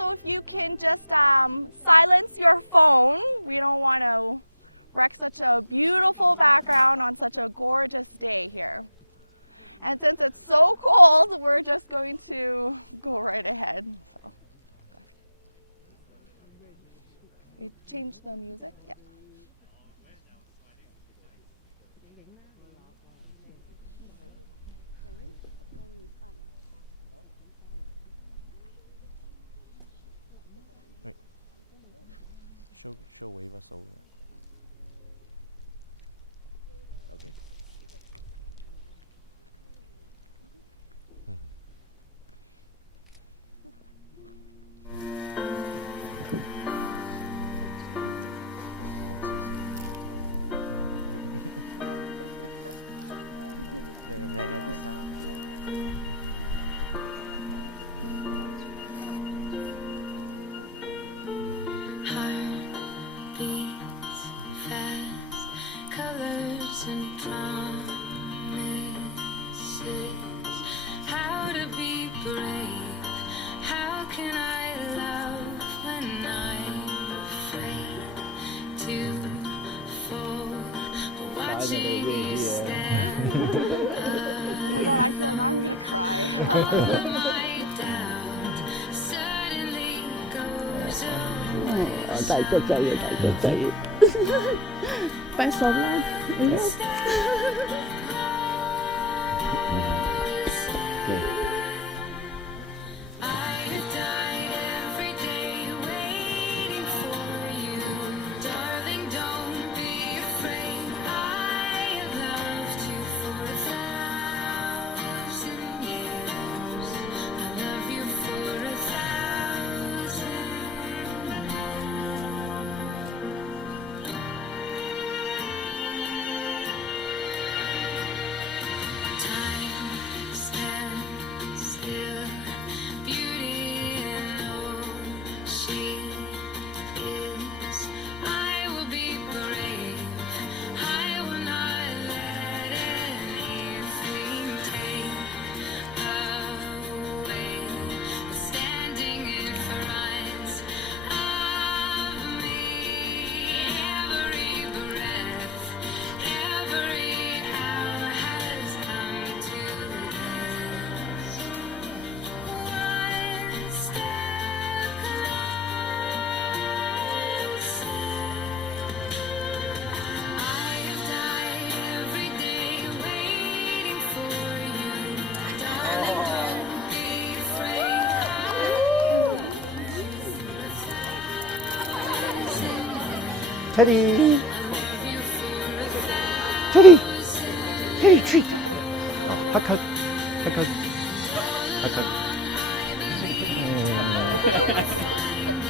also, if you can just silence your phone. We don't want to wreck such a beautiful background on such a gorgeous day here. And since it's so cold, we're just going to go right ahead. Change the music. Đại cực chạy, đại cực chạy. Phải sống lên. Teddy! Teddy! Teddy, treat! Oh, hug, hug. Hug, hug. Hug, hug.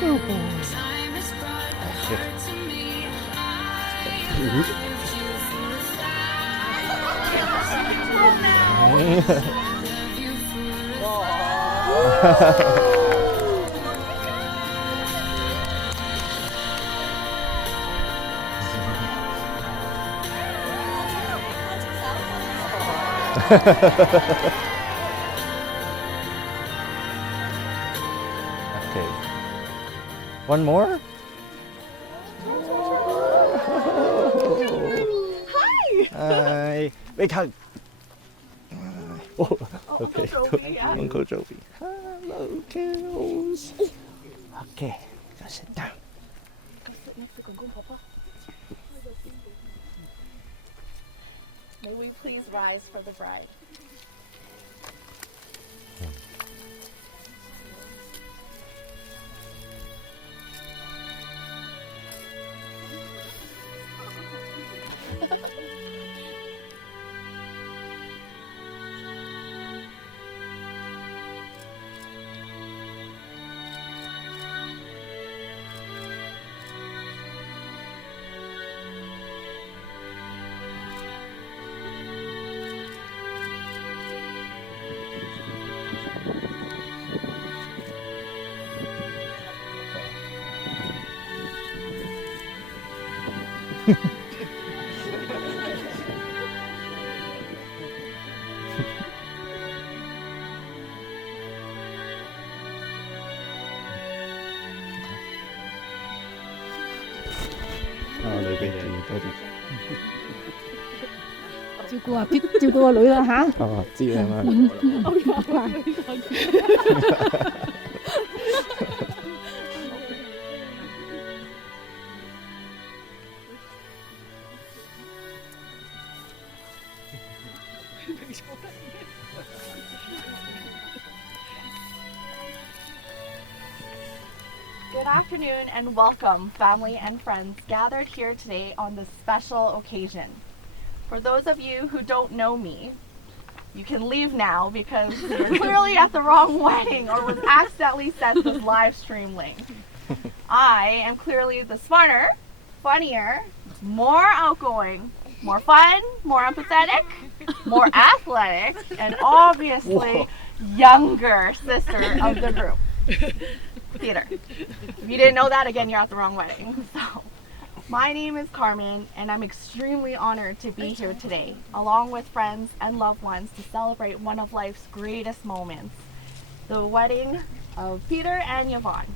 Good boy. Okay. One more? Hi! Hi. Big hug. Oh, okay. Uncle Joby, yeah. Uncle Joby. Hello, kiddos. Okay, go sit down. Go sit next to Gungun Papa. May we please rise for the bride. 女俾你多啲。照顧啊，照顧個女啦嚇。哦，知啦嘛。Good afternoon and welcome, family and friends gathered here today on this special occasion. For those of you who don't know me, you can leave now because you're clearly at the wrong wedding or was accidentally sent this live stream link. I am clearly the smarter, funnier, more outgoing, more fun, more empathetic, more athletic, and obviously younger sister of the group. Peter. If you didn't know that, again, you're at the wrong wedding. So, my name is Carmen, and I'm extremely honored to be here today, along with friends and loved ones to celebrate one of life's greatest moments, the wedding of Peter and Yvonne.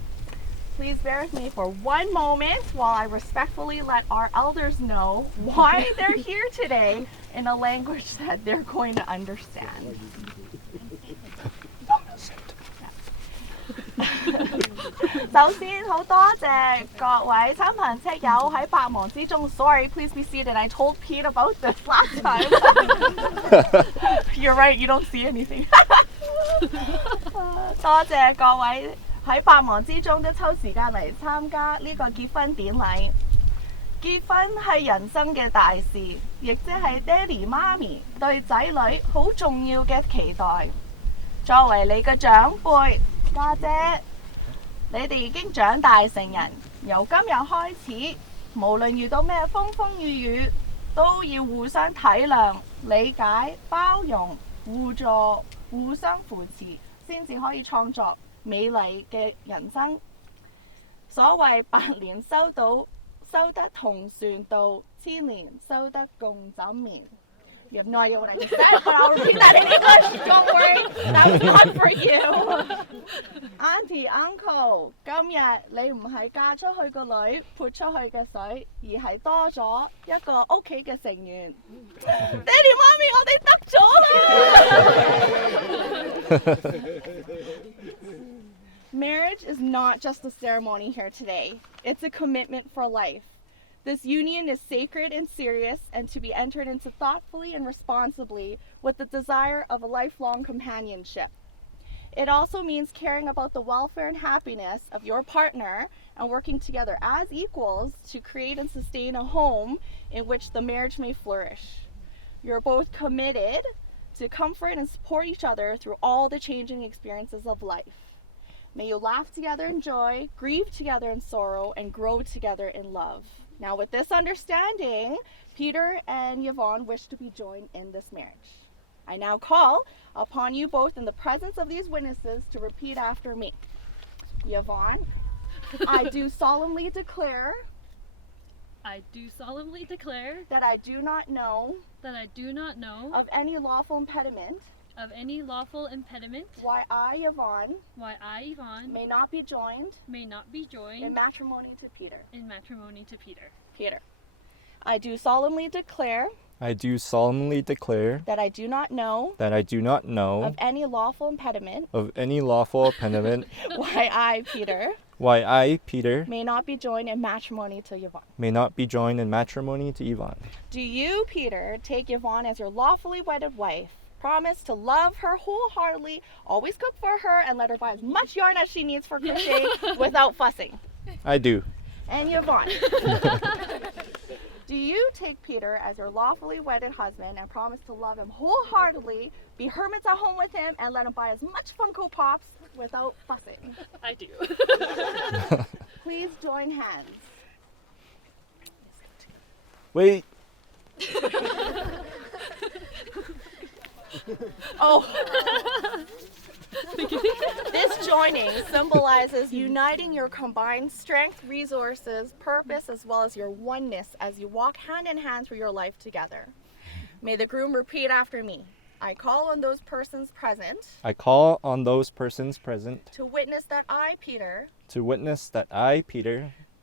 Please bear with me for one moment while I respectfully let our elders know why they're here today in a language that they're going to understand. 首先好多謝各位親朋戚友喺百忙之中 Sorry, please be seated. I told Pete about this last time. You're right, you don't see anything. 多謝各位喺百忙之中都抽時間嚟參加呢個結婚典禮。結婚係人生嘅大事，亦即係爹哋媽咪對仔女好重要嘅期待。作為你嘅長輩，家姐，你哋已經長大成人，由今日開始，無論遇到咩風風雨雨，都要互相體諒、理解、包容、互助、互相扶持，先至可以創作美麗嘅人生。所謂百年修得同船渡，千年修得共枕眠。You have no idea what I just said, but I'll repeat that in English. Don't worry, that was not for you. Auntie, Uncle, 今日你唔係嫁出去個女潑出去嘅水，而係多咗一個屋企嘅成員。爹哋媽咪，我哋得咗啦！ Marriage is not just a ceremony here today. It's a commitment for life. This union is sacred and serious and to be entered into thoughtfully and responsibly with the desire of a lifelong companionship. It also means caring about the welfare and happiness of your partner and working together as equals to create and sustain a home in which the marriage may flourish. You're both committed to comfort and support each other through all the changing experiences of life. May you laugh together in joy, grieve together in sorrow, and grow together in love. Now, with this understanding, Peter and Yvonne wish to be joined in this marriage. I now call upon you both in the presence of these witnesses to repeat after me. Yvonne, I do solemnly declare that I do not know of any lawful impediment why I, Yvonne, may not be joined in matrimony to Peter. Peter. I do solemnly declare that I do not know of any lawful impediment why I, Peter, may not be joined in matrimony to Yvonne. Do you, Peter, take Yvonne as your lawfully wedded wife? Promise to love her wholeheartedly, always cook for her, and let her buy as much yarn as she needs for crochet without fussing. I do. And Yvonne, do you take Peter as your lawfully wedded husband and promise to love him wholeheartedly, be hermits at home with him, and let him buy as much Funko Pops without fussing? I do. Please join hands. Wait. Oh. This joining symbolizes uniting your combined strength, resources, purpose, as well as your oneness as you walk hand in hand through your life together. May the groom repeat after me. I call on those persons present to witness that I, Peter,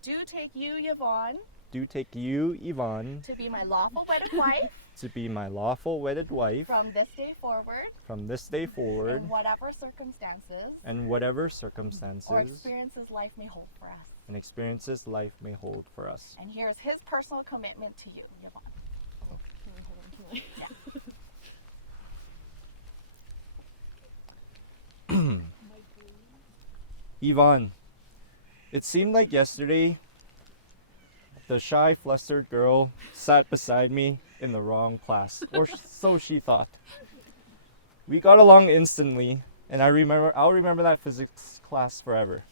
do take you, Yvonne, do take you, Yvonne, to be my lawful wedded wife to be my lawful wedded wife from this day forward from this day forward in whatever circumstances and whatever circumstances or experiences life may hold for us. and experiences life may hold for us. And here's his personal commitment to you, Yvonne. Yvonne, it seemed like yesterday the shy, flustered girl sat beside me in the wrong class, or so she thought. We got along instantly, and I'll remember that physics class forever.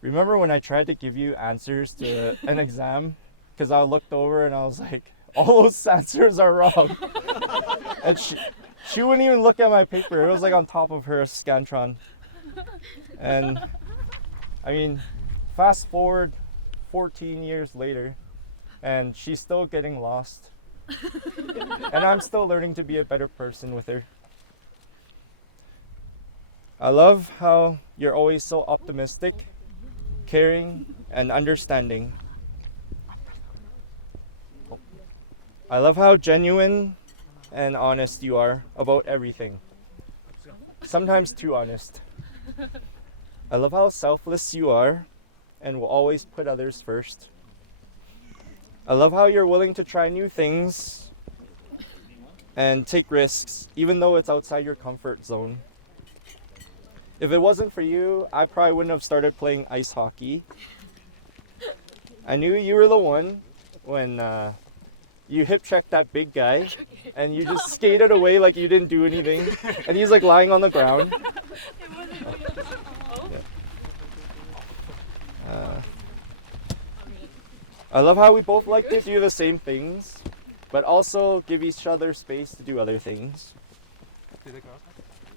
Remember when I tried to give you answers to an exam? Because I looked over and I was like, all those answers are wrong. And she wouldn't even look at my paper. It was like on top of her Scantron. And I mean, fast forward 14 years later, and she's still getting lost. And I'm still learning to be a better person with her. I love how you're always so optimistic, caring, and understanding. I love how genuine and honest you are about everything. Sometimes too honest. I love how selfless you are and will always put others first. I love how you're willing to try new things and take risks, even though it's outside your comfort zone. If it wasn't for you, I probably wouldn't have started playing ice hockey. I knew you were the one when you hip checked that big guy and you just skated away like you didn't do anything, and he's like lying on the ground. I love how we both like to do the same things, but also give each other space to do other things.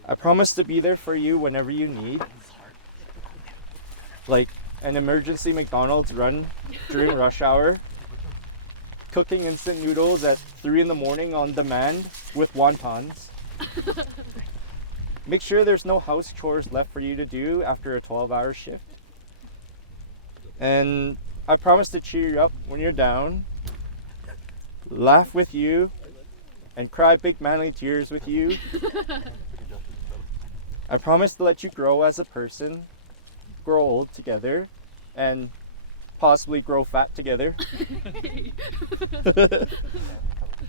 I promise to be there for you whenever you need, like an emergency McDonald's run during rush hour, cooking instant noodles at 3 in the morning on demand with wontons. Make sure there's no house chores left for you to do after a 12-hour shift. And I promise to cheer you up when you're down, laugh with you, and cry big manly tears with you. I promise to let you grow as a person, grow old together, and possibly grow fat together.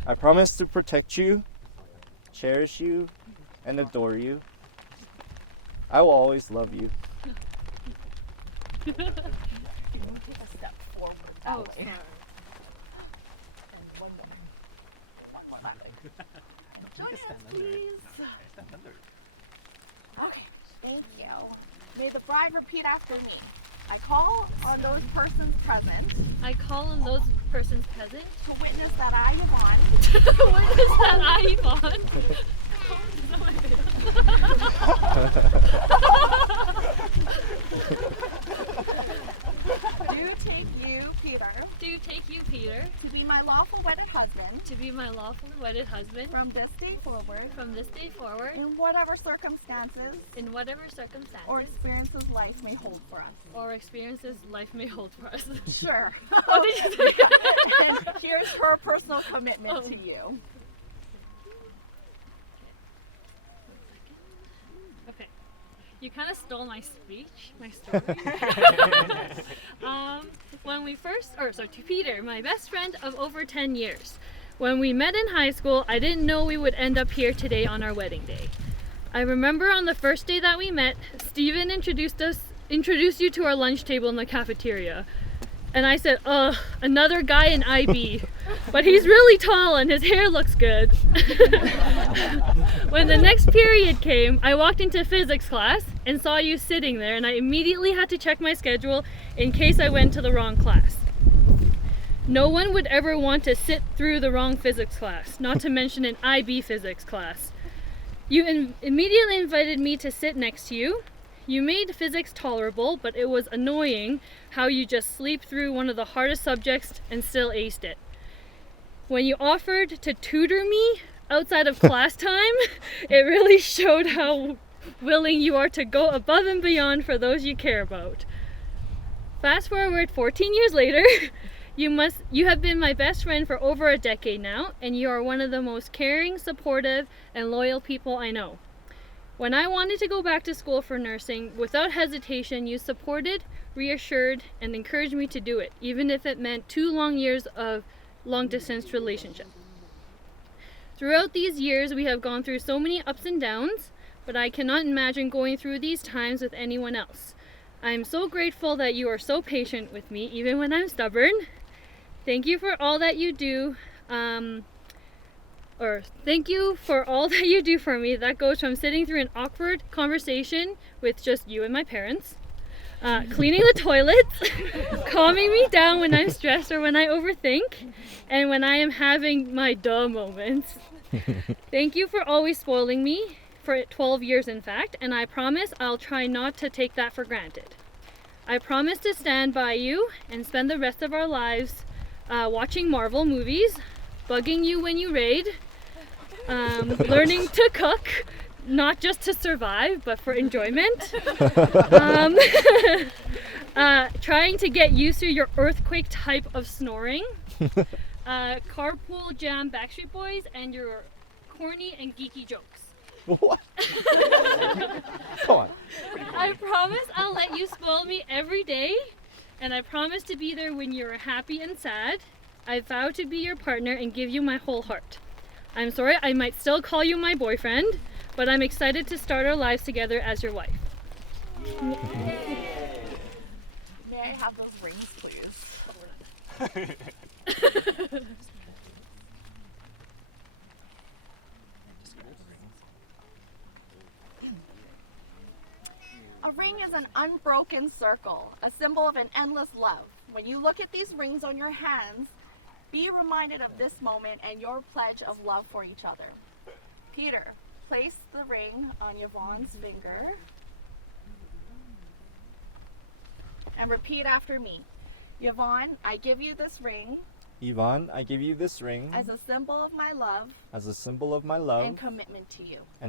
I promise to protect you, cherish you, and adore you. I will always love you. Take a step forward. Oh, sorry. And one more back. Join us, please. Okay, thank you. May the bride repeat after me. I call on those persons present I call on those persons present to witness that I, Yvonne, to witness that I, Yvonne, do take you, Peter, to be my lawful wedded husband from this day forward, in whatever circumstances or experiences life may hold for us. Sure. What did you say? And here's her personal commitment to you. Okay. You kind of stole my speech, my story. To Peter, my best friend of over 10 years. When we met in high school, I didn't know we would end up here today on our wedding day. I remember on the first day that we met, Steven introduced you to our lunch table in the cafeteria. And I said, another guy in IB. But he's really tall and his hair looks good. When the next period came, I walked into physics class and saw you sitting there, and I immediately had to check my schedule in case I went to the wrong class. No one would ever want to sit through the wrong physics class, not to mention an IB physics class. You immediately invited me to sit next to you. You made physics tolerable, but it was annoying how you just sleep through one of the hardest subjects and still aced it. When you offered to tutor me outside of class time, it really showed how willing you are to go above and beyond for those you care about. Fast forward 14 years later, you have been my best friend for over a decade now, and you are one of the most caring, supportive, and loyal people I know. When I wanted to go back to school for nursing, without hesitation, you supported, reassured, and encouraged me to do it, even if it meant 2 long years of long-distance relationship. Throughout these years, we have gone through so many ups and downs, but I cannot imagine going through these times with anyone else. I am so grateful that you are so patient with me, even when I'm stubborn. Thank you for all that you do. Thank you for all that you do for me. That goes from sitting through an awkward conversation with just you and my parents, cleaning the toilets, calming me down when I'm stressed or when I overthink, and when I am having my duh moments. Thank you for always spoiling me, for 12 years in fact, and I promise I'll try not to take that for granted. I promise to stand by you and spend the rest of our lives watching Marvel movies, bugging you when you raid, learning to cook, not just to survive, but for enjoyment. Trying to get used to your earthquake type of snoring. Carpool jam Backstreet Boys and your corny and geeky jokes. What? Come on. I promise I'll let you spoil me every day, and I promise to be there when you're happy and sad. I vow to be your partner and give you my whole heart. I'm sorry I might still call you my boyfriend, but I'm excited to start our lives together as your wife. May I have those rings, please? A ring is an unbroken circle, a symbol of an endless love. When you look at these rings on your hands, be reminded of this moment and your pledge of love for each other. Peter, place the ring on Yvonne's finger and repeat after me. Yvonne, I give you this ring Yvonne, I give you this ring as a symbol of my love as a symbol of my love and commitment to you. I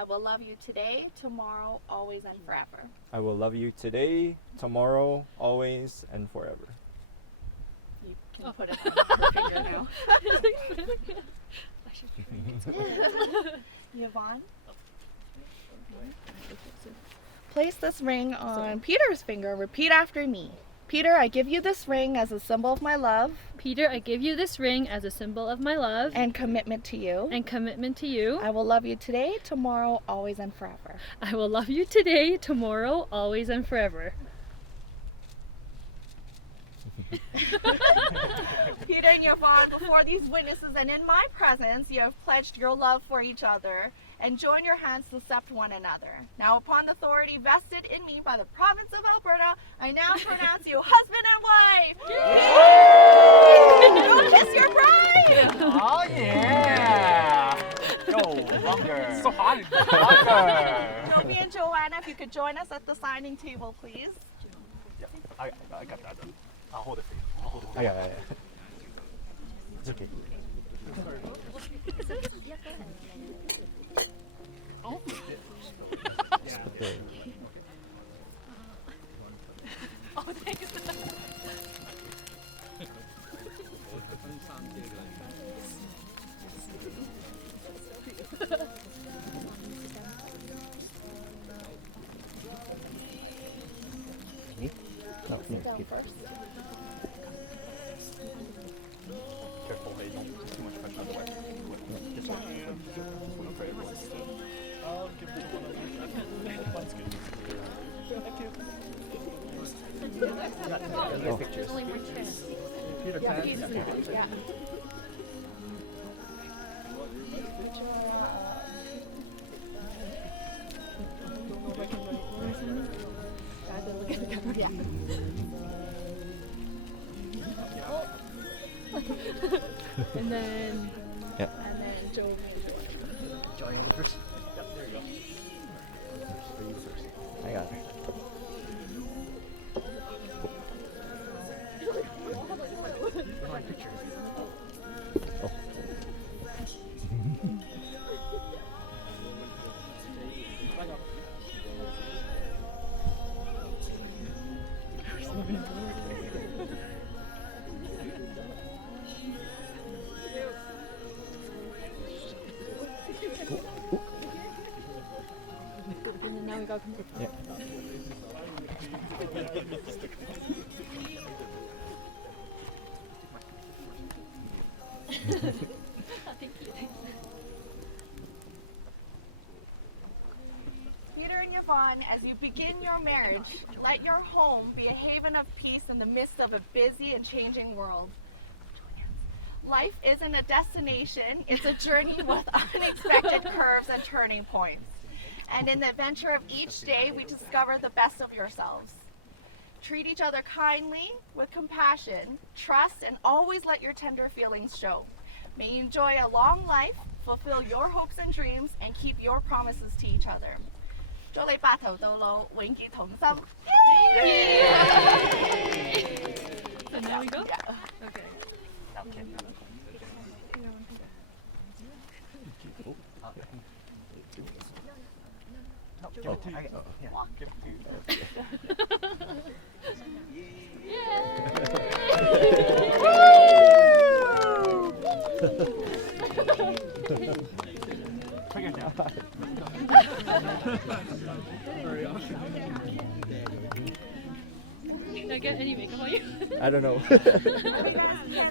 I will love you today, tomorrow, always, and forever. I will love you today, tomorrow, always, and forever. You can put it on your finger now. Yvonne? Place this ring on Peter's finger. Repeat after me. Peter, I give you this ring as a symbol of my love Peter, I give you this ring as a symbol of my love and commitment to you. and commitment to you. I will love you today, tomorrow, always, and forever. I will love you today, tomorrow, always, and forever. Peter and Yvonne, before these witnesses and in my presence, you have pledged your love for each other and join your hands to accept one another. Now, upon the authority vested in me by the province of Alberta, I now pronounce you husband and wife. Yay! Go kiss your bride! Oh yeah! Go longer. So hot. Longer. Toby and Joanna, if you could join us at the signing table, please. Yeah, I got that. I'll hold it for you. Yeah. It's okay. Just put the... Oh, thanks. Me? No, me. Careful, hey, don't put too much pressure on the way. This one. Okay. I'll give it to one of you. That's good. Thank you. Oh. Pictures. Peter Pan. Yeah. Yeah. And then Yeah. And then Joe. Joy, you go first. Yep, there you go. You go first. I got it. We're on pictures. Oh. Yeah. Peter and Yvonne, as you begin your marriage, let your home be a haven of peace in the midst of a busy and changing world. Life isn't a destination, it's a journey with unexpected curves and turning points. And in the adventure of each day, we discover the best of yourselves. Treat each other kindly, with compassion, trust, and always let your tender feelings show. May you enjoy a long life, fulfill your hopes and dreams, and keep your promises to each other. 祝你白頭到老，永結同心。 So now we go? Yeah. Okay. Okay. Did I get any makeup on you? I don't know. You guys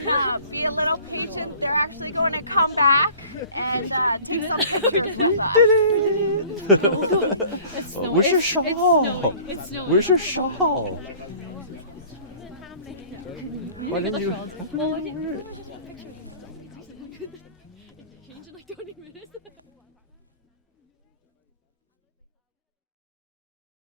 can be a little patient. They're actually going to come back and do some pictures with us. It's snowing. Where's your It's shawl? snowing. It's snowing. Where's your shawl? We Why didn't didn't get you? the shawls. Well, I didn't. I just want pictures.